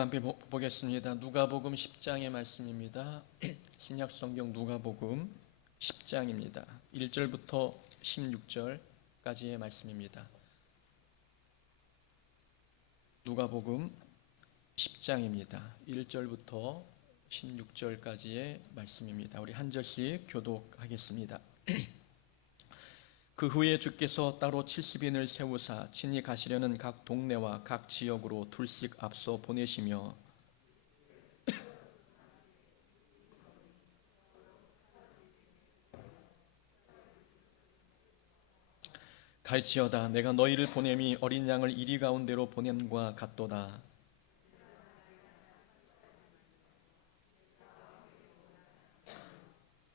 함께 보겠습니다. 누가복음 10장의 말씀입니다. 신약성경 누가복음 10장입니다. 1절부터 16절까지의 말씀입니다. 누가복음 10장입니다. 1절부터 16절까지의 말씀입니다. 우리 한 절씩 교독하겠습니다. 그 후에 주께서 따로 70인을 세우사 친히 가시려는 각 동네와 각 지역으로 둘씩 앞서 보내시며 갈지어다 내가 너희를 보냄이 어린 양을 이리 가운데로 보냄과 같도다.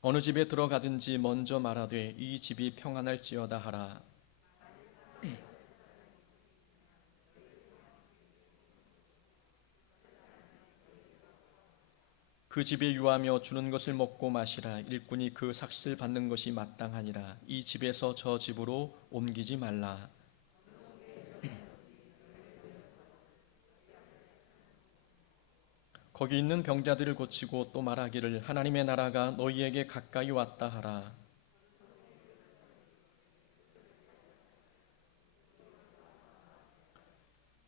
어느 집에 들어가든지 먼저 말하되 이 집이 평안할지어다 하라. 그 집에 유하며 주는 것을 먹고 마시라. 일꾼이 그 삭슬 받는 것이 마땅하니라. 이 집에서 저 집으로 옮기지 말라. 거기 있는 병자들을 고치고 또 말하기를 하나님의 나라가 너희에게 가까이 왔다 하라.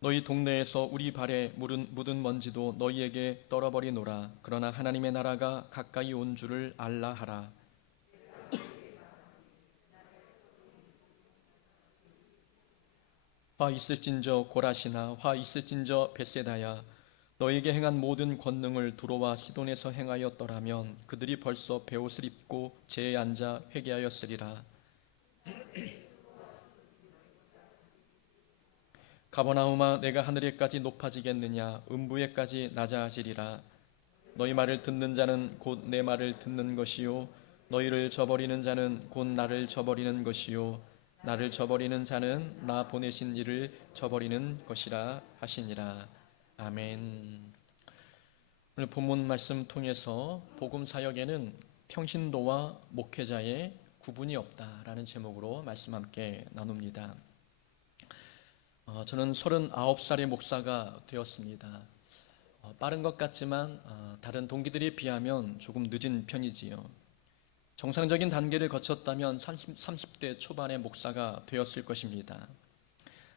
너희 동네에서 우리 발에 묻은 먼지도 너희에게 떨어버리노라. 그러나 하나님의 나라가 가까이 온 줄을 알라 하라. 화 있을진저 고라시나 화 있을진저 벳세다야 너에게 행한 모든 권능을 두로와 시돈에서 행하였더라면 그들이 벌써 베옷을 입고 제에 앉아 회개하였으리라. 가버나움아 내가 하늘에까지 높아지겠느냐 음부에까지 낮아지리라. 너희 말을 듣는 자는 곧 내 말을 듣는 것이요 너희를 저버리는 자는 곧 나를 저버리는 것이요 나를 저버리는 자는 나 보내신 이를 저버리는 것이라 하시니라. 아멘. 오늘 본문 말씀 통해서 복음 사역에는 평신도와 목회자의 구분이 없다라는 제목으로 말씀 함께 나눕니다. 저는 39살의 목사가 되었습니다. 빠른 것 같지만 다른 동기들에 비하면 조금 늦은 편이지요. 정상적인 단계를 거쳤다면 30대 초반의 목사가 되었을 것입니다.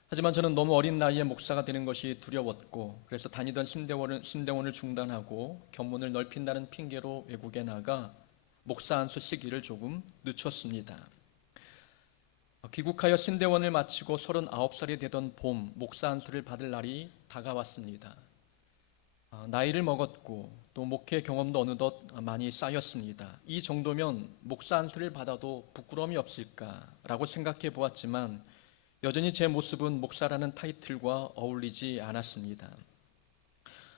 하지만 저는 너무 어린 나이에 목사가 되는 것이 두려웠고 그래서 다니던 신대원을 중단하고 견문을 넓힌다는 핑계로 외국에 나가 목사 안수 시기를 조금 늦췄습니다. 귀국하여 신대원을 마치고 39살이 되던 봄 목사 안수를 받을 날이 다가왔습니다. 나이를 먹었고 또 목회 경험도 어느덧 많이 쌓였습니다. 이 정도면 목사 안수를 받아도 부끄러움이 없을까라고 생각해 보았지만 여전히 제 모습은 목사라는 타이틀과 어울리지 않았습니다.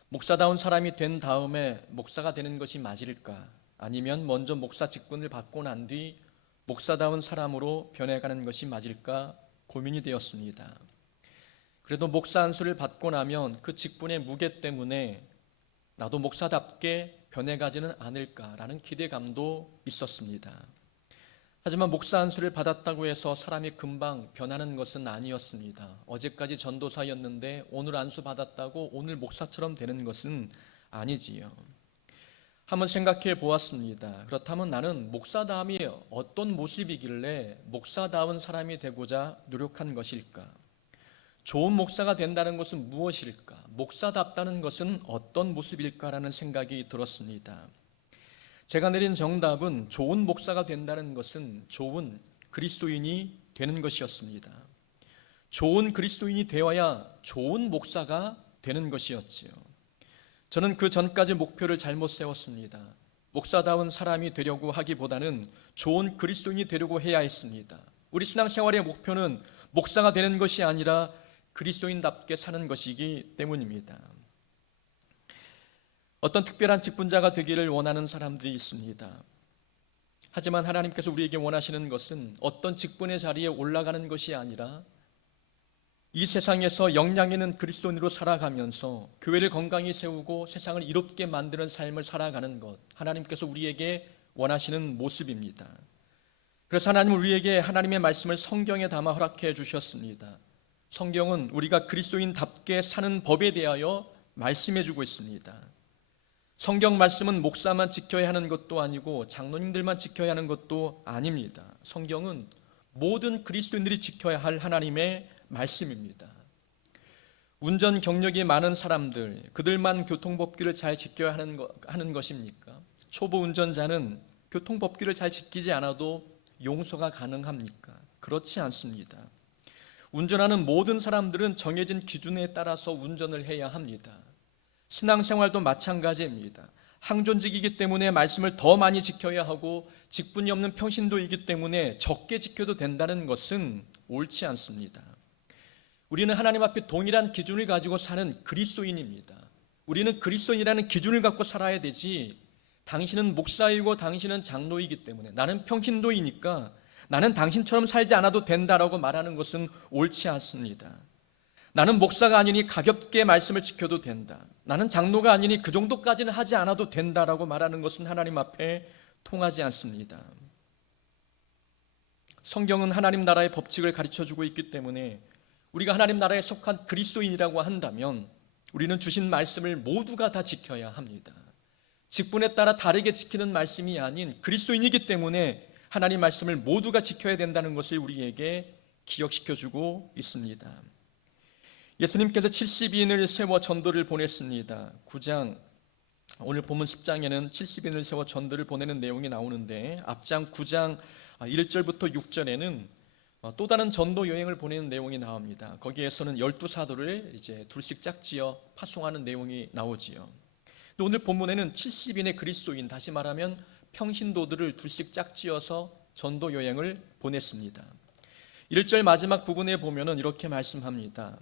목사다운 사람이 된 다음에 목사가 되는 것이 맞을까? 아니면 먼저 목사 직분을 받고 난 뒤 목사다운 사람으로 변해가는 것이 맞을까 고민이 되었습니다. 그래도 목사 안수를 받고 나면 그 직분의 무게 때문에 나도 목사답게 변해가지는 않을까라는 기대감도 있었습니다. 하지만 목사 안수를 받았다고 해서 사람이 금방 변하는 것은 아니었습니다. 어제까지 전도사였는데 오늘 안수 받았다고 오늘 목사처럼 되는 것은 아니지요. 한번 생각해 보았습니다. 그렇다면 나는 목사다움이 어떤 모습이길래 목사다운 사람이 되고자 노력한 것일까? 좋은 목사가 된다는 것은 무엇일까? 목사답다는 것은 어떤 모습일까라는 생각이 들었습니다. 제가 내린 정답은 좋은 목사가 된다는 것은 좋은 그리스도인이 되는 것이었습니다. 좋은 그리스도인이 되어야 좋은 목사가 되는 것이었지요. 저는 그 전까지 목표를 잘못 세웠습니다. 목사다운 사람이 되려고 하기보다는 좋은 그리스도인이 되려고 해야 했습니다. 우리 신앙생활의 목표는 목사가 되는 것이 아니라 그리스도인답게 사는 것이기 때문입니다. 어떤 특별한 직분자가 되기를 원하는 사람들이 있습니다. 하지만 하나님께서 우리에게 원하시는 것은 어떤 직분의 자리에 올라가는 것이 아니라 이 세상에서 역량 있는 그리스도인으로 살아가면서 교회를 건강히 세우고 세상을 이롭게 만드는 삶을 살아가는 것, 하나님께서 우리에게 원하시는 모습입니다. 그래서 하나님은 우리에게 하나님의 말씀을 성경에 담아 허락해 주셨습니다. 성경은 우리가 그리스도인답게 사는 법에 대하여 말씀해 주고 있습니다. 성경 말씀은 목사만 지켜야 하는 것도 아니고 장로님들만 지켜야 하는 것도 아닙니다. 성경은 모든 그리스도인들이 지켜야 할 하나님의 말씀입니다. 운전 경력이 많은 사람들, 그들만 교통법규를 잘 지켜야 하는 것입니까? 초보 운전자는 교통법규를 잘 지키지 않아도 용서가 가능합니까? 그렇지 않습니다. 운전하는 모든 사람들은 정해진 기준에 따라서 운전을 해야 합니다. 신앙생활도 마찬가지입니다. 항존직이기 때문에 말씀을 더 많이 지켜야 하고 직분이 없는 평신도이기 때문에 적게 지켜도 된다는 것은 옳지 않습니다. 우리는 하나님 앞에 동일한 기준을 가지고 사는 그리스도인입니다. 우리는 그리스도인이라는 기준을 갖고 살아야 되지, 당신은 목사이고 당신은 장로이기 때문에 나는 평신도이니까 나는 당신처럼 살지 않아도 된다라고 말하는 것은 옳지 않습니다. 나는 목사가 아니니 가볍게 말씀을 지켜도 된다, 나는 장로가 아니니 그 정도까지는 하지 않아도 된다라고 말하는 것은 하나님 앞에 통하지 않습니다. 성경은 하나님 나라의 법칙을 가르쳐주고 있기 때문에 우리가 하나님 나라에 속한 그리스도인이라고 한다면 우리는 주신 말씀을 모두가 다 지켜야 합니다. 직분에 따라 다르게 지키는 말씀이 아닌 그리스도인이기 때문에 하나님 말씀을 모두가 지켜야 된다는 것을 우리에게 기억시켜주고 있습니다. 예수님께서 70인을 세워 전도를 보냈습니다. 9장, 오늘 본문 10장에는 70인을 세워 전도를 보내는 내용이 나오는데 앞장 9장 1절부터 6절에는 또 다른 전도 여행을 보내는 내용이 나옵니다. 거기에서는 12사도를 이제 둘씩 짝지어 파송하는 내용이 나오지요. 오늘 본문에는 70인의 그리스도인, 다시 말하면 평신도들을 둘씩 짝지어서 전도 여행을 보냈습니다. 1절 마지막 부분에 보면은 이렇게 말씀합니다.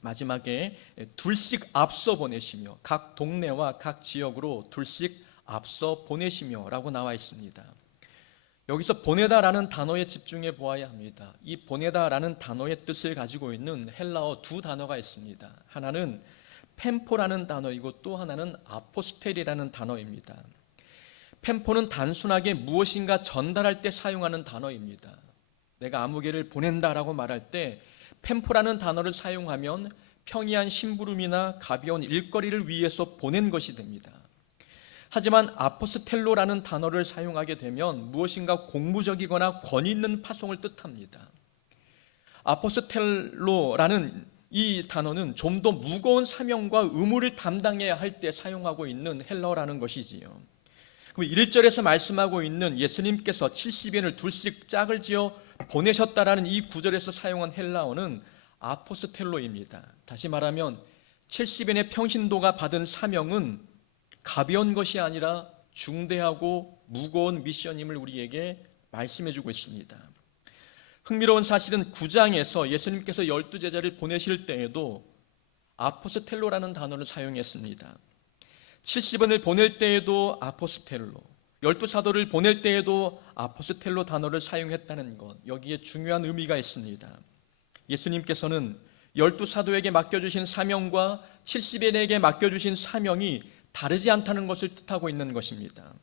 마지막에 둘씩 앞서 보내시며, 각 동네와 각 지역으로 둘씩 앞서 보내시며 라고 나와 있습니다. 여기서 보내다라는 단어에 집중해 보아야 합니다. 이 보내다라는 단어의 뜻을 가지고 있는 헬라어 두 단어가 있습니다. 하나는 펜포라는 단어이고 또 하나는 아포스텔이라는 단어입니다. 펜포는 단순하게 무엇인가 전달할 때 사용하는 단어입니다. 내가 아무개를 보낸다라고 말할 때 펜포라는 단어를 사용하면 평이한 심부름이나 가벼운 일거리를 위해서 보낸 것이 됩니다. 하지만 아포스텔로라는 단어를 사용하게 되면 무엇인가 공무적이거나 권위 있는 파송을 뜻합니다. 아포스텔로라는 이 단어는 좀 더 무거운 사명과 의무를 담당해야 할 때 사용하고 있는 헬라어라는 것이지요. 그럼 1절에서 말씀하고 있는 예수님께서 70인을 둘씩 짝을 지어 보내셨다라는 이 구절에서 사용한 헬라어는 아포스텔로입니다. 다시 말하면 70인의 평신도가 받은 사명은 가벼운 것이 아니라 중대하고 무거운 미션임을 우리에게 말씀해 주고 있습니다. 흥미로운 사실은 9장에서 예수님께서 12제자를 보내실 때에도 아포스텔로라는 단어를 사용했습니다. 70인을 보낼 때에도 아포스텔로, 12사도를 보낼 때에도 아포스텔로 단어를 사용했다는 것, 여기에 중요한 의미가 있습니다. 예수님께서는 12사도에게 맡겨주신 사명과 70인에게 맡겨주신 사명이 다르지 않다는 것을 뜻하고 있는 것입니다.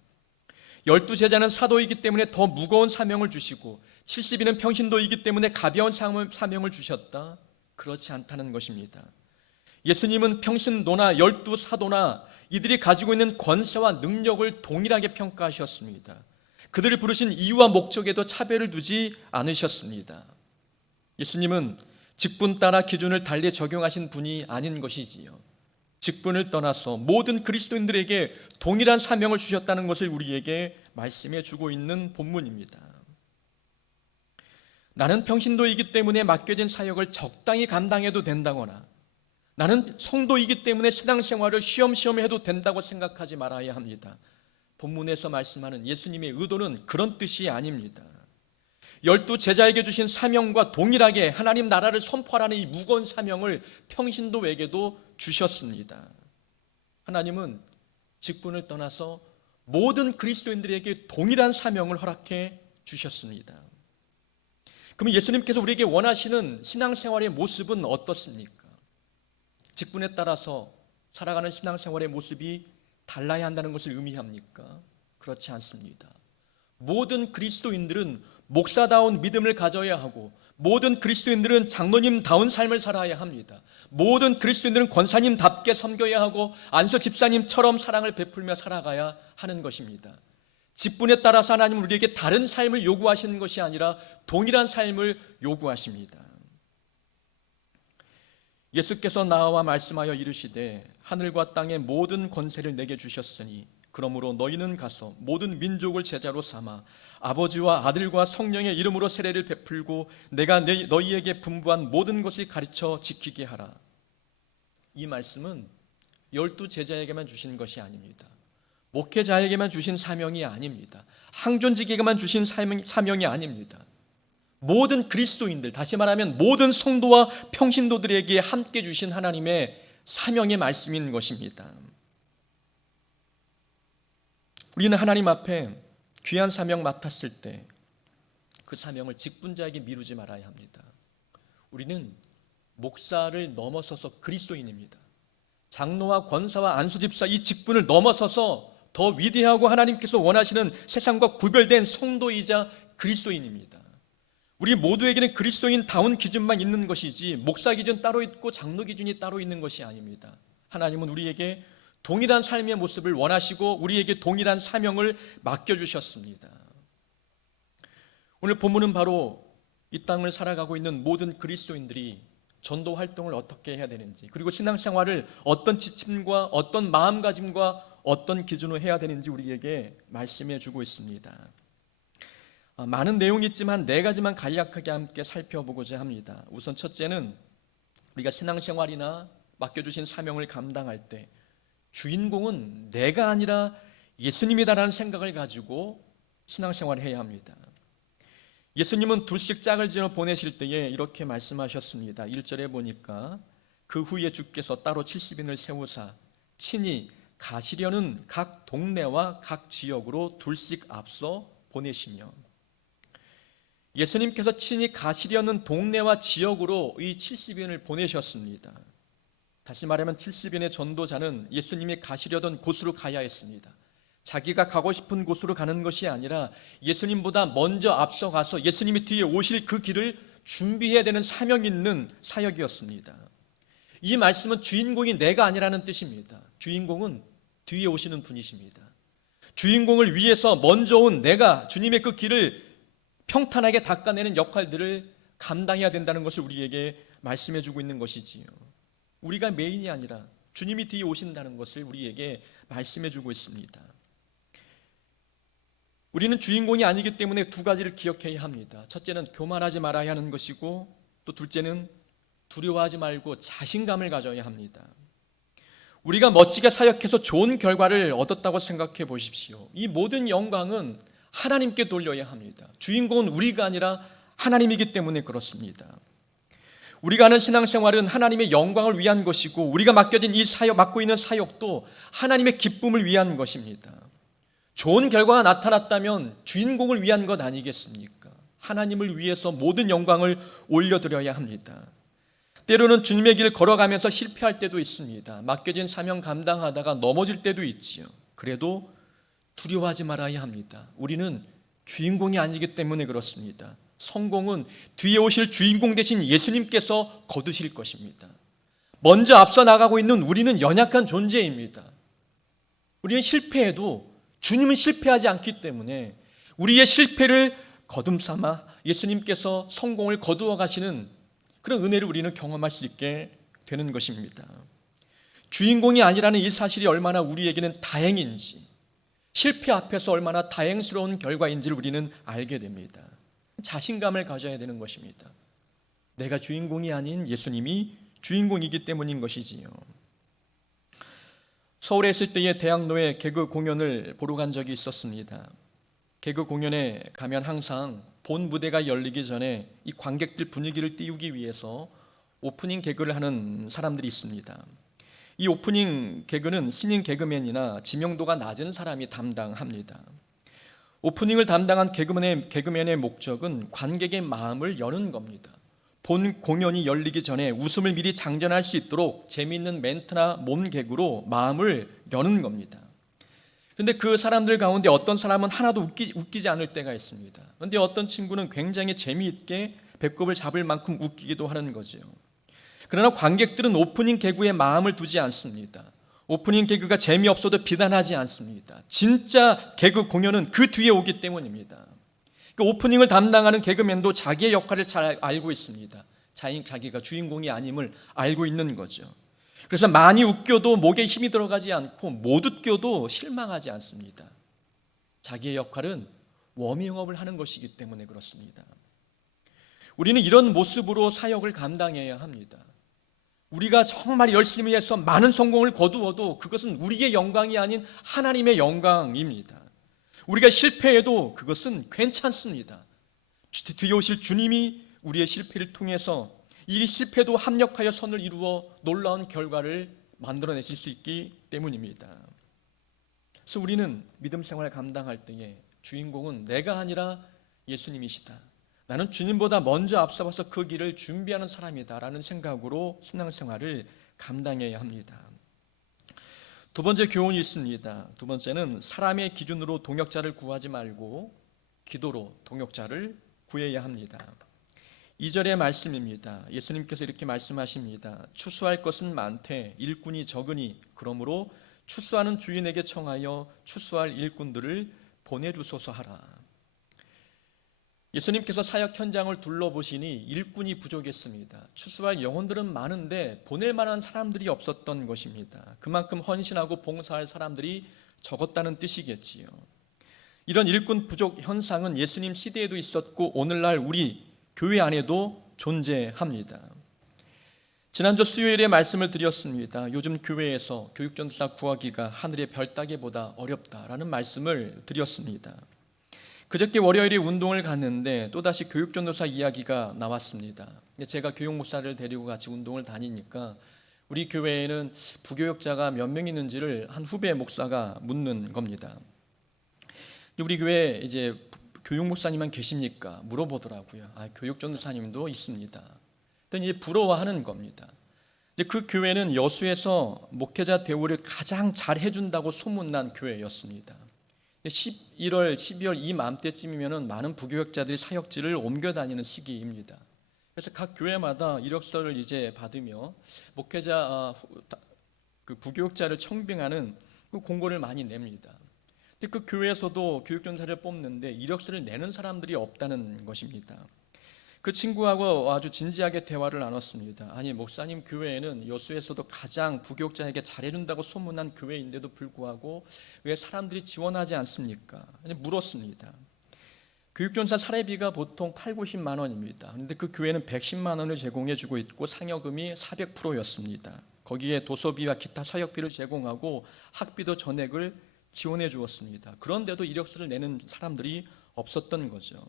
12제자는 사도이기 때문에 더 무거운 사명을 주시고 70인은 평신도이기 때문에 가벼운 사명을 주셨다, 그렇지 않다는 것입니다. 예수님은 평신도나 12사도나 이들이 가지고 있는 권세와 능력을 동일하게 평가하셨습니다. 그들을 부르신 이유와 목적에도 차별을 두지 않으셨습니다. 예수님은 직분 따라 기준을 달리 적용하신 분이 아닌 것이지요. 직분을 떠나서 모든 그리스도인들에게 동일한 사명을 주셨다는 것을 우리에게 말씀해 주고 있는 본문입니다. 나는 평신도이기 때문에 맡겨진 사역을 적당히 감당해도 된다거나 나는 성도이기 때문에 신앙생활을 쉬엄쉬엄 해도 된다고 생각하지 말아야 합니다. 본문에서 말씀하는 예수님의 의도는 그런 뜻이 아닙니다. 12제자에게 주신 사명과 동일하게 하나님 나라를 선포하라는 이 무거운 사명을 평신도에게도 주셨습니다. 하나님은 직분을 떠나서 모든 그리스도인들에게 동일한 사명을 허락해 주셨습니다. 그럼 예수님께서 우리에게 원하시는 신앙생활의 모습은 어떻습니까? 직분에 따라서 살아가는 신앙생활의 모습이 달라야 한다는 것을 의미합니까? 그렇지 않습니다. 모든 그리스도인들은 목사다운 믿음을 가져야 하고 모든 그리스도인들은 장로님다운 삶을 살아야 합니다. 모든 그리스도인들은 권사님답게 섬겨야 하고 안석 집사님처럼 사랑을 베풀며 살아가야 하는 것입니다. 직분에 따라서 하나님은 우리에게 다른 삶을 요구하시는 것이 아니라 동일한 삶을 요구하십니다. 예수께서 나와 말씀하여 이르시되 하늘과 땅의 모든 권세를 내게 주셨으니 그러므로 너희는 가서 모든 민족을 제자로 삼아 아버지와 아들과 성령의 이름으로 세례를 베풀고 내가 너희에게 분부한 모든 것을 가르쳐 지키게 하라. 이 말씀은 12 제자에게만 주신 것이 아닙니다. 목회자에게만 주신 사명이 아닙니다. 항존직에게만 주신 사명이 아닙니다. 모든 그리스도인들, 다시 말하면 모든 성도와 평신도들에게 함께 주신 하나님의 사명의 말씀인 것입니다. 우리는 하나님 앞에 귀한 사명 맡았을 때 그 사명을 직분자에게 미루지 말아야 합니다. 우리는 목사를 넘어서서 그리스도인입니다. 장로와 권사와 안수집사 이 직분을 넘어서서 더 위대하고 하나님께서 원하시는 세상과 구별된 성도이자 그리스도인입니다. 우리 모두에게는 그리스도인다운 기준만 있는 것이지 목사 기준 따로 있고 장로 기준이 따로 있는 것이 아닙니다. 하나님은 우리에게 동일한 삶의 모습을 원하시고 우리에게 동일한 사명을 맡겨주셨습니다. 오늘 본문은 바로 이 땅을 살아가고 있는 모든 그리스도인들이 전도 활동을 어떻게 해야 되는지, 그리고 신앙생활을 어떤 지침과 어떤 마음가짐과 어떤 기준으로 해야 되는지 우리에게 말씀해 주고 있습니다. 많은 내용이 있지만 4가지만 간략하게 함께 살펴보고자 합니다. 우선 첫째는 우리가 신앙생활이나 맡겨주신 사명을 감당할 때 주인공은 내가 아니라 예수님이다라는 생각을 가지고 신앙생활을 해야 합니다. 예수님은 둘씩 짝을 지어 보내실 때에 이렇게 말씀하셨습니다. 1절에 보니까 그 후에 주께서 따로 70인을 세우사 친히 가시려는 각 동네와 각 지역으로 둘씩 앞서 보내시며, 예수님께서 친히 가시려는 동네와 지역으로 이 70인을 보내셨습니다. 다시 말하면 70인의 전도자는 예수님이 가시려던 곳으로 가야 했습니다. 자기가 가고 싶은 곳으로 가는 것이 아니라 예수님보다 먼저 앞서가서 예수님이 뒤에 오실 그 길을 준비해야 되는 사명 있는 사역이었습니다. 이 말씀은 주인공이 내가 아니라는 뜻입니다. 주인공은 뒤에 오시는 분이십니다. 주인공을 위해서 먼저 온 내가 주님의 그 길을 평탄하게 닦아내는 역할들을 감당해야 된다는 것을 우리에게 말씀해 주고 있는 것이지요. 우리가 메인이 아니라 주님이 뒤에 오신다는 것을 우리에게 말씀해 주고 있습니다. 우리는 주인공이 아니기 때문에 2가지를 기억해야 합니다. 첫째는 교만하지 말아야 하는 것이고, 또 둘째는 두려워하지 말고 자신감을 가져야 합니다. 우리가 멋지게 사역해서 좋은 결과를 얻었다고 생각해 보십시오. 이 모든 영광은 하나님께 돌려야 합니다. 주인공은 우리가 아니라 하나님이기 때문에 그렇습니다. 우리가 하는 신앙생활은 하나님의 영광을 위한 것이고, 우리가 맡겨진 이 사역, 맡고 있는 사역도 하나님의 기쁨을 위한 것입니다. 좋은 결과가 나타났다면 주인공을 위한 것 아니겠습니까? 하나님을 위해서 모든 영광을 올려드려야 합니다. 때로는 주님의 길 걸어가면서 실패할 때도 있습니다. 맡겨진 사명 감당하다가 넘어질 때도 있지요. 그래도 두려워하지 말아야 합니다. 우리는 주인공이 아니기 때문에 그렇습니다. 성공은 뒤에 오실 주인공 대신 예수님께서 거두실 것입니다. 먼저 앞서 나가고 있는 우리는 연약한 존재입니다. 우리는 실패해도 주님은 실패하지 않기 때문에 우리의 실패를 거듭삼아 예수님께서 성공을 거두어 가시는 그런 은혜를 우리는 경험할 수 있게 되는 것입니다. 주인공이 아니라는 이 사실이 얼마나 우리에게는 다행인지, 실패 앞에서 얼마나 다행스러운 결과인지를 우리는 알게 됩니다. 자신감을 가져야 되는 것입니다. 내가 주인공이 아닌 예수님이 주인공이기 때문인 것이지요. 서울에 있을 때의 대학로에 개그 공연을 보러 간 적이 있었습니다. 개그 공연에 가면 항상 본 무대가 열리기 전에 이 관객들 분위기를 띄우기 위해서 오프닝 개그를 하는 사람들이 있습니다. 이 오프닝 개그는 신인 개그맨이나 지명도가 낮은 사람이 담당합니다. 오프닝을 담당한 개그맨의 목적은 관객의 마음을 여는 겁니다. 본 공연이 열리기 전에 웃음을 미리 장전할 수 있도록 재미있는 멘트나 몸 개그로 마음을 여는 겁니다. 그런데 그 사람들 가운데 어떤 사람은 하나도 웃기지 않을 때가 있습니다. 그런데 어떤 친구는 굉장히 재미있게 배꼽을 잡을 만큼 웃기기도 하는 거죠. 그러나 관객들은 오프닝 개그에 마음을 두지 않습니다. 오프닝 개그가 재미없어도 비난하지 않습니다. 진짜 개그 공연은 그 뒤에 오기 때문입니다. 그 오프닝을 담당하는 개그맨도 자기의 역할을 잘 알고 있습니다. 자기가 주인공이 아님을 알고 있는 거죠. 그래서 많이 웃겨도 목에 힘이 들어가지 않고 못 웃겨도 실망하지 않습니다. 자기의 역할은 워밍업을 하는 것이기 때문에 그렇습니다. 우리는 이런 모습으로 사역을 감당해야 합니다. 우리가 정말 열심히 해서 많은 성공을 거두어도 그것은 우리의 영광이 아닌 하나님의 영광입니다. 우리가 실패해도 그것은 괜찮습니다. 뒤에 오실 주님이 우리의 실패를 통해서 이 실패도 합력하여 선을 이루어 놀라운 결과를 만들어내실 수 있기 때문입니다. 그래서 우리는 믿음 생활을 감당할 때에 주인공은 내가 아니라 예수님이시다. 나는 주님보다 먼저 앞서가서 그 길을 준비하는 사람이다 라는 생각으로 신앙생활을 감당해야 합니다. 두 번째 교훈이 있습니다. 두 번째는 사람의 기준으로 동역자를 구하지 말고 기도로 동역자를 구해야 합니다. 2절의 말씀입니다. 예수님께서 이렇게 말씀하십니다. 추수할 것은 많되 일꾼이 적으니 그러므로 추수하는 주인에게 청하여 추수할 일꾼들을 보내주소서 하라. 예수님께서 사역 현장을 둘러보시니 일꾼이 부족했습니다. 추수할 영혼들은 많은데 보낼 만한 사람들이 없었던 것입니다. 그만큼 헌신하고 봉사할 사람들이 적었다는 뜻이겠지요. 이런 일꾼 부족 현상은 예수님 시대에도 있었고 오늘날 우리 교회 안에도 존재합니다. 지난주 수요일에 말씀을 드렸습니다. 요즘 교회에서 교육전도사 구하기가 하늘의 별 따기보다 어렵다라는 말씀을 드렸습니다. 그저께 월요일에 운동을 갔는데 또다시 교육전도사 이야기가 나왔습니다. 제가 교육목사를 데리고 같이 운동을 다니니까 우리 교회에는 부교역자가 몇 명 있는지를 한 후배 목사가 묻는 겁니다. 우리 교회에 이제 교육목사님만 계십니까? 물어보더라고요. 교육전도사님도 있습니다. 그랬더니 부러워하는 겁니다. 그 교회는 여수에서 목회자 대우를 가장 잘 해준다고 소문난 교회였습니다. 11월, 12월 이맘때쯤이면 많은 부교역자들이 사역지를 옮겨 다니는 시기입니다. 그래서 각 교회마다 이력서를 이제 받으며 목회자 그 부교역자를 청빙하는 그 공고를 많이 냅니다. 근데 그 교회에서도 교육전사를 뽑는데 이력서를 내는 사람들이 없다는 것입니다. 그 친구하고 아주 진지하게 대화를 나눴습니다. 아니 목사님 교회에는 여수에서도 가장 부교역자에게 잘해준다고 소문난 교회인데도 불구하고 왜 사람들이 지원하지 않습니까? 물었습니다. 교육전사 사례비가 보통 8, 90만 원입니다. 그런데 그 교회는 110만 원을 제공해주고 있고 상여금이 400%였습니다. 거기에 도서비와 기타 사역비를 제공하고 학비도 전액을 지원해 주었습니다. 그런데도 이력서를 내는 사람들이 없었던 거죠.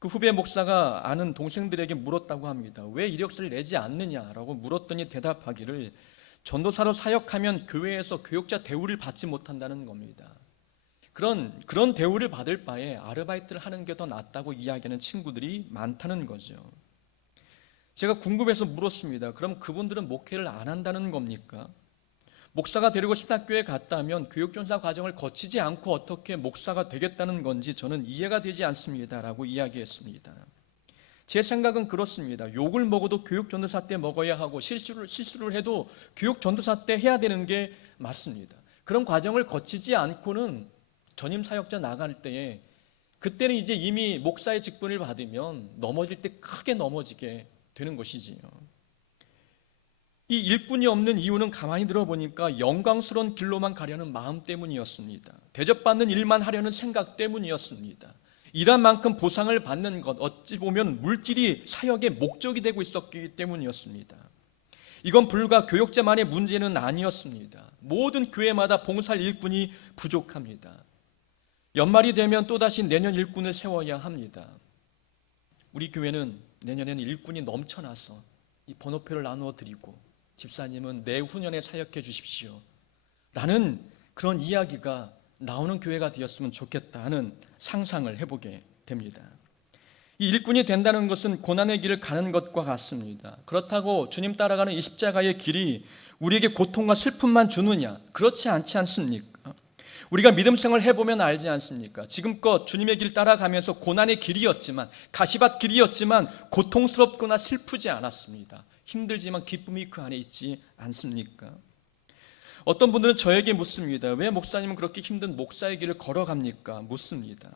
그 후배 목사가 아는 동생들에게 물었다고 합니다. 왜 이력서를 내지 않느냐라고 물었더니 대답하기를 전도사로 사역하면 교회에서 교역자 대우를 받지 못한다는 겁니다. 그런 대우를 받을 바에 아르바이트를 하는 게 더 낫다고 이야기하는 친구들이 많다는 거죠. 제가 궁금해서 물었습니다. 그럼 그분들은 목회를 안 한다는 겁니까? 목사가 되려고 신학교에 갔다면 교육전사 과정을 거치지 않고 어떻게 목사가 되겠다는 건지 저는 이해가 되지 않습니다 라고 이야기했습니다. 제 생각은 그렇습니다. 욕을 먹어도 교육전도사 때 먹어야 하고 실수를 해도 교육전도사 때 해야 되는 게 맞습니다. 그런 과정을 거치지 않고는 전임 사역자 나갈 때에 그때는 이제 이미 목사의 직분을 받으면 넘어질 때 크게 넘어지게 되는 것이지요. 이 일꾼이 없는 이유는 가만히 들어보니까 영광스러운 길로만 가려는 마음 때문이었습니다. 대접받는 일만 하려는 생각 때문이었습니다. 일한 만큼 보상을 받는 것, 어찌 보면 물질이 사역의 목적이 되고 있었기 때문이었습니다. 이건 불과 교역자만의 문제는 아니었습니다. 모든 교회마다 봉사할 일꾼이 부족합니다. 연말이 되면 또다시 내년 일꾼을 세워야 합니다. 우리 교회는 내년에는 일꾼이 넘쳐나서 이 번호표를 나누어 드리고 집사님은 내후년에 사역해 주십시오 라는 그런 이야기가 나오는 교회가 되었으면 좋겠다 하는 상상을 해보게 됩니다. 이 일꾼이 된다는 것은 고난의 길을 가는 것과 같습니다. 그렇다고 주님 따라가는 이 십자가의 길이 우리에게 고통과 슬픔만 주느냐? 그렇지 않지 않습니까? 우리가 믿음 생활을 해보면 알지 않습니까? 지금껏 주님의 길 따라가면서 고난의 길이었지만, 가시밭 길이었지만 고통스럽거나 슬프지 않았습니다. 힘들지만 기쁨이 그 안에 있지 않습니까? 어떤 분들은 저에게 묻습니다. 왜 목사님은 그렇게 힘든 목사의 길을 걸어갑니까? 묻습니다.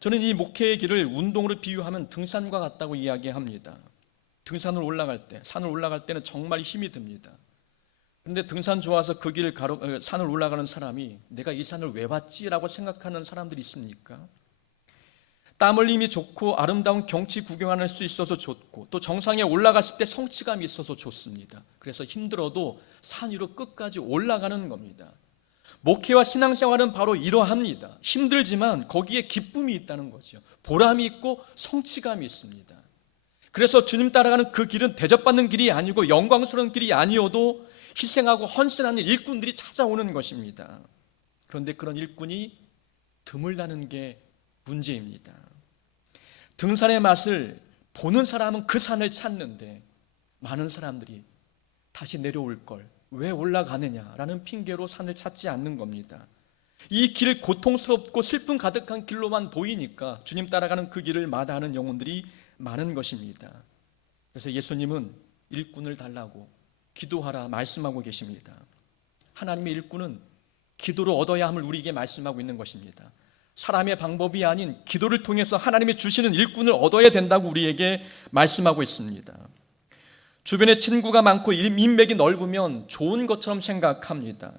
저는 이 목회의 길을 운동으로 비유하면 등산과 같다고 이야기합니다. 등산을 올라갈 때, 산을 올라갈 때는 정말 힘이 듭니다. 그런데 등산 좋아서 그 길을 산을 올라가는 사람이 내가 이 산을 왜 왔지라고 생각하는 사람들이 있습니까? 땀 흘림이 좋고 아름다운 경치 구경할 수 있어서 좋고 또 정상에 올라갔을 때 성취감이 있어서 좋습니다. 그래서 힘들어도 산 위로 끝까지 올라가는 겁니다. 목회와 신앙생활은 바로 이러합니다. 힘들지만 거기에 기쁨이 있다는 거죠. 보람이 있고 성취감이 있습니다. 그래서 주님 따라가는 그 길은 대접받는 길이 아니고 영광스러운 길이 아니어도 희생하고 헌신하는 일꾼들이 찾아오는 것입니다. 그런데 그런 일꾼이 드물다는 게 문제입니다. 등산의 맛을 보는 사람은 그 산을 찾는데 많은 사람들이 다시 내려올 걸 왜 올라가느냐라는 핑계로 산을 찾지 않는 겁니다. 이 길 고통스럽고 슬픔 가득한 길로만 보이니까 주님 따라가는 그 길을 마다하는 영혼들이 많은 것입니다. 그래서 예수님은 일꾼을 달라고 기도하라 말씀하고 계십니다. 하나님의 일꾼은 기도로 얻어야 함을 우리에게 말씀하고 있는 것입니다. 사람의 방법이 아닌 기도를 통해서 하나님이 주시는 일꾼을 얻어야 된다고 우리에게 말씀하고 있습니다. 주변에 친구가 많고 인맥이 넓으면 좋은 것처럼 생각합니다.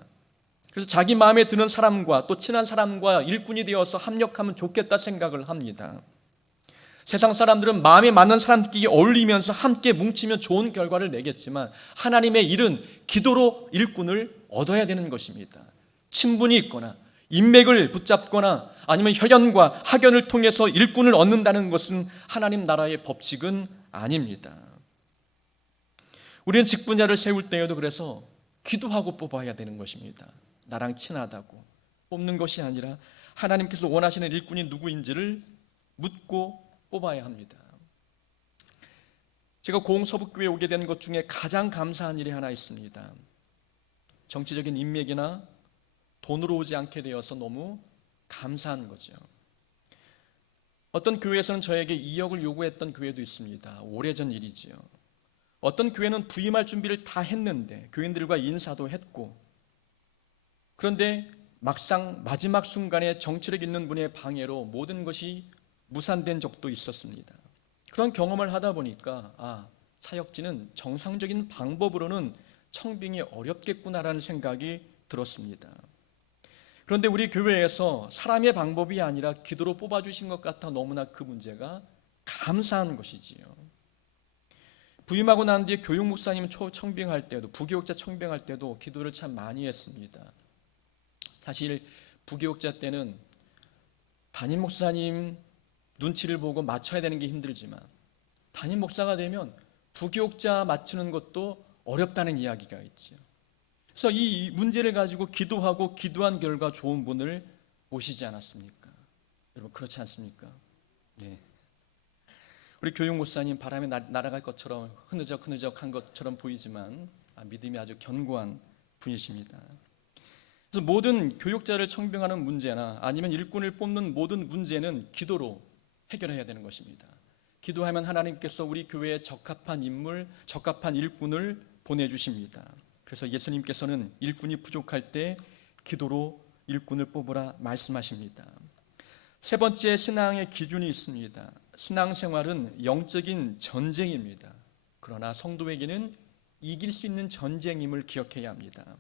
그래서 자기 마음에 드는 사람과 또 친한 사람과 일꾼이 되어서 합력하면 좋겠다 생각을 합니다. 세상 사람들은 마음에 맞는 사람들끼리 어울리면서 함께 뭉치면 좋은 결과를 내겠지만 하나님의 일은 기도로 일꾼을 얻어야 되는 것입니다. 친분이 있거나 인맥을 붙잡거나 아니면 혈연과 학연을 통해서 일꾼을 얻는다는 것은 하나님 나라의 법칙은 아닙니다. 우리는 직분자를 세울 때에도 그래서 기도하고 뽑아야 되는 것입니다. 나랑 친하다고 뽑는 것이 아니라 하나님께서 원하시는 일꾼이 누구인지를 묻고 뽑아야 합니다. 제가 고흥서북교회에 오게 된 것 중에 가장 감사한 일이 하나 있습니다. 정치적인 인맥이나 돈으로 오지 않게 되어서 너무 감사한 거죠. 어떤 교회에서는 저에게 2억을 요구했던 교회도 있습니다. 오래전 일이지요. 어떤 교회는 부임할 준비를 다 했는데 교인들과 인사도 했고 그런데 막상 마지막 순간에 정치력 있는 분의 방해로 모든 것이 무산된 적도 있었습니다. 그런 경험을 하다 보니까 사역지는 정상적인 방법으로는 청빙이 어렵겠구나라는 생각이 들었습니다. 그런데 우리 교회에서 사람의 방법이 아니라 기도로 뽑아주신 것 같아 너무나 그 문제가 감사한 것이지요. 부임하고 난 뒤에 교육 목사님 청빙할 때도 부교육자 청빙할 때도 기도를 참 많이 했습니다. 사실 부교육자 때는 담임 목사님 눈치를 보고 맞춰야 되는 게 힘들지만 담임 목사가 되면 부교육자 맞추는 것도 어렵다는 이야기가 있죠. 그래서 이 문제를 가지고 기도하고 기도한 결과 좋은 분을 모시지 않았습니까? 여러분 그렇지 않습니까? 네. 우리 교육 목사님 바람에 날아갈 것처럼 흐느적한 것처럼 보이지만 믿음이 아주 견고한 분이십니다. 그래서 모든 교육자를 청빙하는 문제나 아니면 일꾼을 뽑는 모든 문제는 기도로 해결해야 되는 것입니다. 기도하면 하나님께서 우리 교회에 적합한 인물, 적합한 일꾼을 보내주십니다. 그래서 예수님께서는 일꾼이 부족할 때 기도로 일꾼을 뽑으라 말씀하십니다. 세 번째 신앙의 기준이 있습니다. 신앙생활은 영적인 전쟁입니다. 그러나 성도에게는 이길 수 있는 전쟁임을 기억해야 합니다.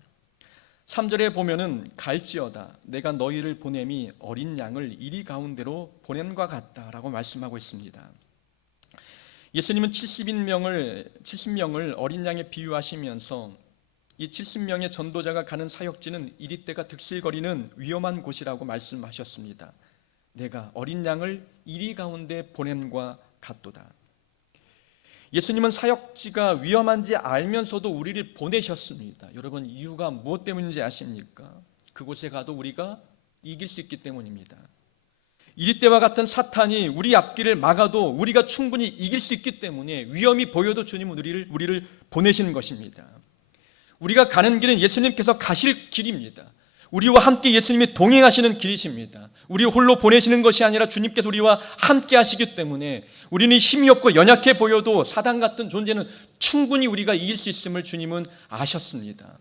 3절에 보면은 갈지어다 내가 너희를 보냄이 어린 양을 이리 가운데로 보냄과 같다라고 말씀하고 있습니다. 예수님은 70명을 어린 양에 비유하시면서 이 70명의 전도자가 가는 사역지는 이리때가 득실거리는 위험한 곳이라고 말씀하셨습니다. 내가 어린 양을 이리 가운데 보냄과 같도다. 예수님은 사역지가 위험한지 알면서도 우리를 보내셨습니다. 여러분 이유가 무엇 때문인지 아십니까? 그곳에 가도 우리가 이길 수 있기 때문입니다. 이리때와 같은 사탄이 우리 앞길을 막아도 우리가 충분히 이길 수 있기 때문에 위험이 보여도 주님은 우리를 보내시는 것입니다. 우리가 가는 길은 예수님께서 가실 길입니다. 우리와 함께 예수님이 동행하시는 길이십니다. 우리 홀로 보내시는 것이 아니라 주님께서 우리와 함께 하시기 때문에 우리는 힘이 없고 연약해 보여도 사단 같은 존재는 충분히 우리가 이길 수 있음을 주님은 아셨습니다.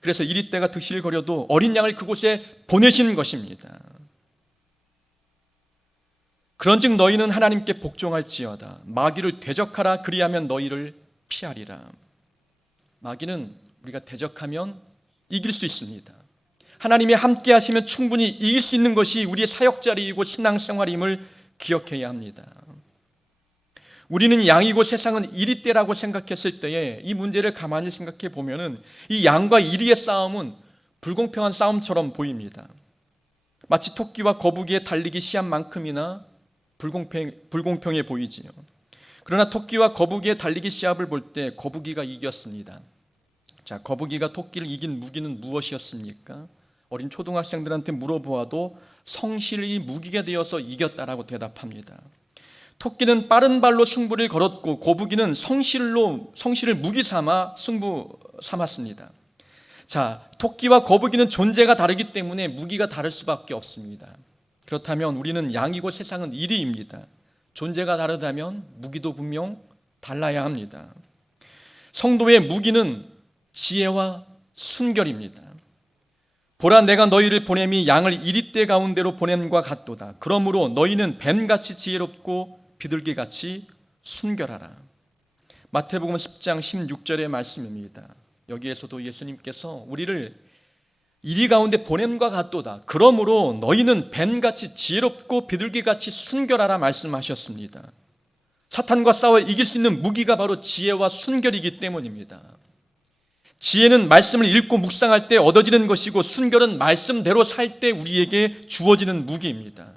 그래서 이리 때가 드실거려도 어린 양을 그곳에 보내신 것입니다. 그런즉 너희는 하나님께 복종할지어다. 마귀를 대적하라. 그리하면 너희를 피하리라. 마귀는 우리가 대적하면 이길 수 있습니다. 하나님이 함께 하시면 충분히 이길 수 있는 것이 우리의 사역자리이고 신앙생활임을 기억해야 합니다. 우리는 양이고 세상은 이리떼라고 생각했을 때에 이 문제를 가만히 생각해 보면은 이 양과 이리의 싸움은 불공평한 싸움처럼 보입니다. 마치 토끼와 거북이의 달리기 시합 만큼이나 불공평해 보이지요. 그러나 토끼와 거북이의 달리기 시합을 볼 때 거북이가 이겼습니다. 자, 거북이가 토끼를 이긴 무기는 무엇이었습니까? 어린 초등학생들한테 물어보아도 성실이 무기가 되어서 이겼다라고 대답합니다. 토끼는 빠른 발로 승부를 걸었고 거북이는 성실을 무기 삼아 승부 삼았습니다. 자, 토끼와 거북이는 존재가 다르기 때문에 무기가 다를 수밖에 없습니다. 그렇다면 우리는 양이고 세상은 이리입니다. 존재가 다르다면 무기도 분명 달라야 합니다. 성도의 무기는 지혜와 순결입니다. 보라, 내가 너희를 보냄이 양을 이리떼 가운데로 보냄과 같도다. 그러므로 너희는 뱀같이 지혜롭고 비둘기같이 순결하라. 마태복음 10장 16절의 말씀입니다. 여기에서도 예수님께서 우리를 이리 가운데 보냄과 같도다. 그러므로 너희는 뱀같이 지혜롭고 비둘기같이 순결하라 말씀하셨습니다. 사탄과 싸워 이길 수 있는 무기가 바로 지혜와 순결이기 때문입니다. 지혜는 말씀을 읽고 묵상할 때 얻어지는 것이고 순결은 말씀대로 살 때 우리에게 주어지는 무기입니다.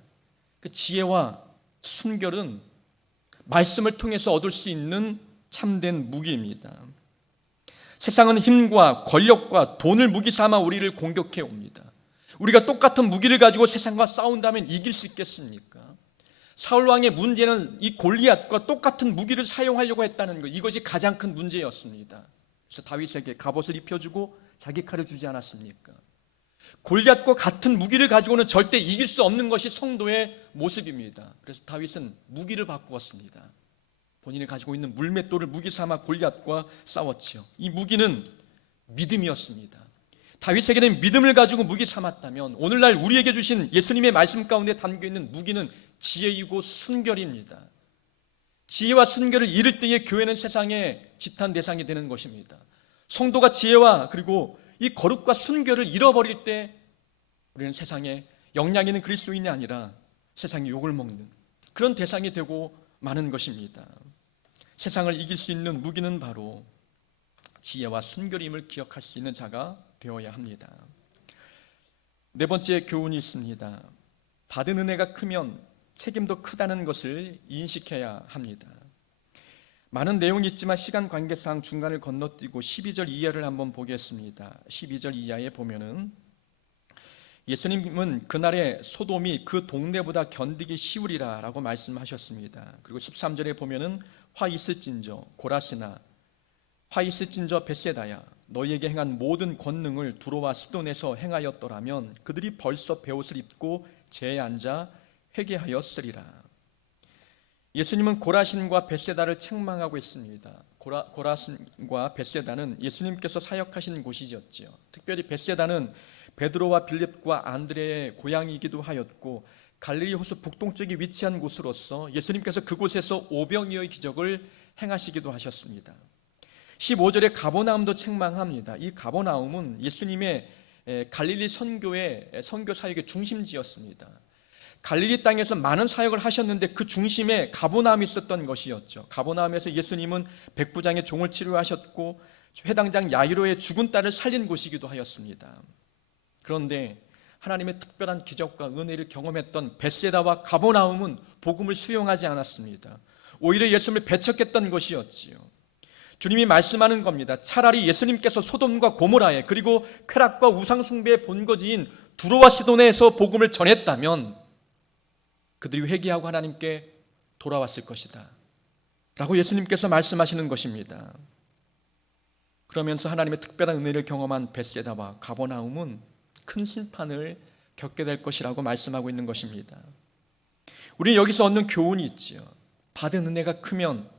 그 지혜와 순결은 말씀을 통해서 얻을 수 있는 참된 무기입니다. 세상은 힘과 권력과 돈을 무기 삼아 우리를 공격해 옵니다. 우리가 똑같은 무기를 가지고 세상과 싸운다면 이길 수 있겠습니까? 사울 왕의 문제는 이 골리앗과 똑같은 무기를 사용하려고 했다는 것, 이것이 가장 큰 문제였습니다. 그래서 다윗에게 갑옷을 입혀주고 자기 칼을 주지 않았습니까? 골리앗과 같은 무기를 가지고는 절대 이길 수 없는 것이 성도의 모습입니다. 그래서 다윗은 무기를 바꾸었습니다. 본인이 가지고 있는 물맷돌을 무기 삼아 골리앗과 싸웠지요. 이 무기는 믿음이었습니다. 다윗에게는 믿음을 가지고 무기 삼았다면 오늘날 우리에게 주신 예수님의 말씀 가운데 담겨있는 무기는 지혜이고 순결입니다. 지혜와 순결을 잃을 때에 교회는 세상의 지탄 대상이 되는 것입니다. 성도가 지혜와 그리고 이 거룩과 순결을 잃어버릴 때 우리는 세상에 영향 있는 그리스도인이 아니라 세상이 욕을 먹는 그런 대상이 되고 마는 것입니다. 세상을 이길 수 있는 무기는 바로 지혜와 순결임을 기억할 수 있는 자가 되어야 합니다. 네 번째 교훈이 있습니다. 받은 은혜가 크면 책임도 크다는 것을 인식해야 합니다. 많은 내용이 있지만 시간 관계상 중간을 건너뛰고 12절 이하를 한번 보겠습니다. 12절 이하에 보면은 예수님은 그날에 소돔이 그 동네보다 견디기 쉬우리라 라고 말씀하셨습니다. 그리고 13절에 보면은 화 있을진저 고라스나 화 있을진저 벳세다야 너희에게 행한 모든 권능을 두로와 시돈에서 행하였더라면 그들이 벌써 베옷을 입고 제에 앉아 회개하였으리라. 예수님은 고라신과 벳세다를 책망하고 있습니다. 고라신과 벳세다는 예수님께서 사역하신 곳이었지요. 특별히 벳세다는 베드로와 빌립과 안드레의 고향이기도 하였고 갈릴리 호수 북동쪽에 위치한 곳으로서 예수님께서 그곳에서 오병이어의 기적을 행하시기도 하셨습니다. 15절에 가버나움도 책망합니다. 이 가버나움은 예수님의 갈릴리 선교의 선교 사역의 중심지였습니다. 갈릴리 땅에서 많은 사역을 하셨는데 그 중심에 가버나움이 있었던 것이었죠. 가버나움에서 예수님은 백부장의 종을 치료하셨고 회당장 야이로의 죽은 딸을 살린 곳이기도 하였습니다. 그런데 하나님의 특별한 기적과 은혜를 경험했던 벳세다와 가버나움은 복음을 수용하지 않았습니다. 오히려 예수님을 배척했던 것이었지요. 주님이 말씀하는 겁니다. 차라리 예수님께서 소돔과 고모라에 그리고 쾌락과 우상숭배의 본거지인 두로와 시돈에서 복음을 전했다면 그들이 회개하고 하나님께 돌아왔을 것이다 라고 예수님께서 말씀하시는 것입니다. 그러면서 하나님의 특별한 은혜를 경험한 벳세다와 가버나움은 큰 심판을 겪게 될 것이라고 말씀하고 있는 것입니다. 우리는 여기서 얻는 교훈이 있지요. 받은 은혜가 크면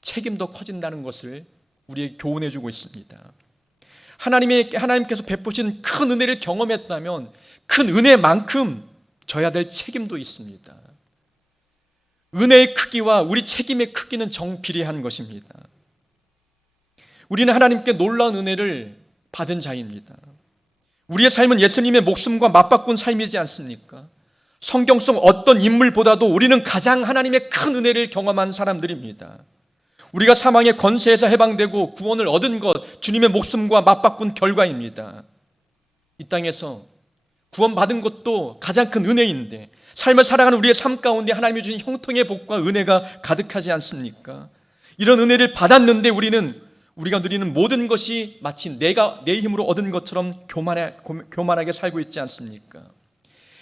책임도 커진다는 것을 우리에게 교훈해 주고 있습니다. 하나님께서 베푸신 큰 은혜를 경험했다면 큰 은혜만큼 져야 될 책임도 있습니다. 은혜의 크기와 우리 책임의 크기는 정비례한 것입니다. 우리는 하나님께 놀라운 은혜를 받은 자입니다. 우리의 삶은 예수님의 목숨과 맞바꾼 삶이지 않습니까? 성경 속 어떤 인물보다도 우리는 가장 하나님의 큰 은혜를 경험한 사람들입니다. 우리가 사망의 권세에서 해방되고 구원을 얻은 것, 주님의 목숨과 맞바꾼 결과입니다. 이 땅에서 구원받은 것도 가장 큰 은혜인데, 삶을 살아가는 우리의 삶 가운데 하나님이 주신 형통의 복과 은혜가 가득하지 않습니까? 이런 은혜를 받았는데 우리가 누리는 모든 것이 마치 내 힘으로 얻은 것처럼 교만하게 살고 있지 않습니까?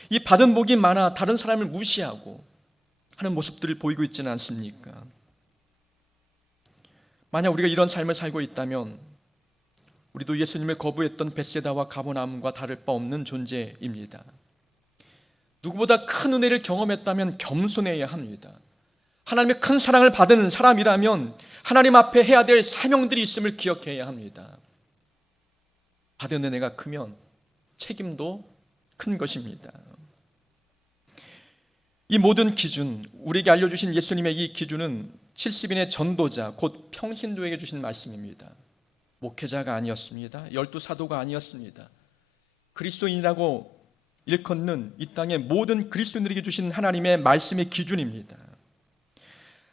이 받은 복이 많아 다른 사람을 무시하고 하는 모습들을 보이고 있지는 않습니까? 만약 우리가 이런 삶을 살고 있다면 우리도 예수님을 거부했던 벳세다와 가버나움과 다를 바 없는 존재입니다. 누구보다 큰 은혜를 경험했다면 겸손해야 합니다. 하나님의 큰 사랑을 받은 사람이라면 하나님 앞에 해야 될 사명들이 있음을 기억해야 합니다. 받은 은혜가 크면 책임도 큰 것입니다. 이 모든 기준, 우리에게 알려주신 예수님의 이 기준은 70인의 전도자, 곧 평신도에게 주신 말씀입니다. 목회자가 아니었습니다. 12사도가 아니었습니다. 그리스도인이라고 일컫는 이 땅의 모든 그리스도인들에게 주신 하나님의 말씀의 기준입니다.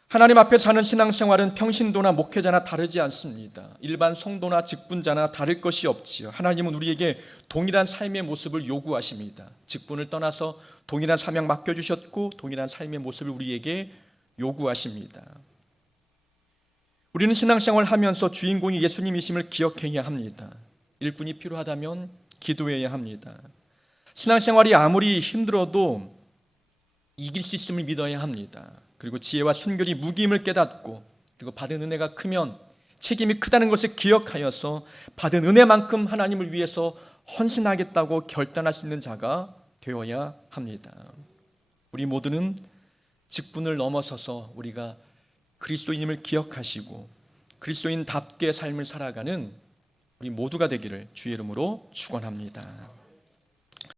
하나님 앞에 사는 신앙생활은 평신도나 목회자나 다르지 않습니다. 일반 성도나 직분자나 다를 것이 없지요. 하나님은 우리에게 동일한 삶의 모습을 요구하십니다. 직분을 떠나서 동일한 사명 맡겨주셨고 동일한 삶의 모습을 우리에게 요구하십니다. 우리는 신앙생활을 하면서 주인공이 예수님이심을 기억해야 합니다. 일꾼이 필요하다면 기도해야 합니다. 신앙생활이 아무리 힘들어도 이길 수 있음을 믿어야 합니다. 그리고 지혜와 순결이 무기임을 깨닫고, 그리고 받은 은혜가 크면 책임이 크다는 것을 기억하여서 받은 은혜만큼 하나님을 위해서 헌신하겠다고 결단할 수 있는 자가 되어야 합니다. 우리 모두는 직분을 넘어서서 우리가 그리스도인임을 기억하시고 그리스도인답게 삶을 살아가는 우리 모두가 되기를 주의 이름으로 축원합니다.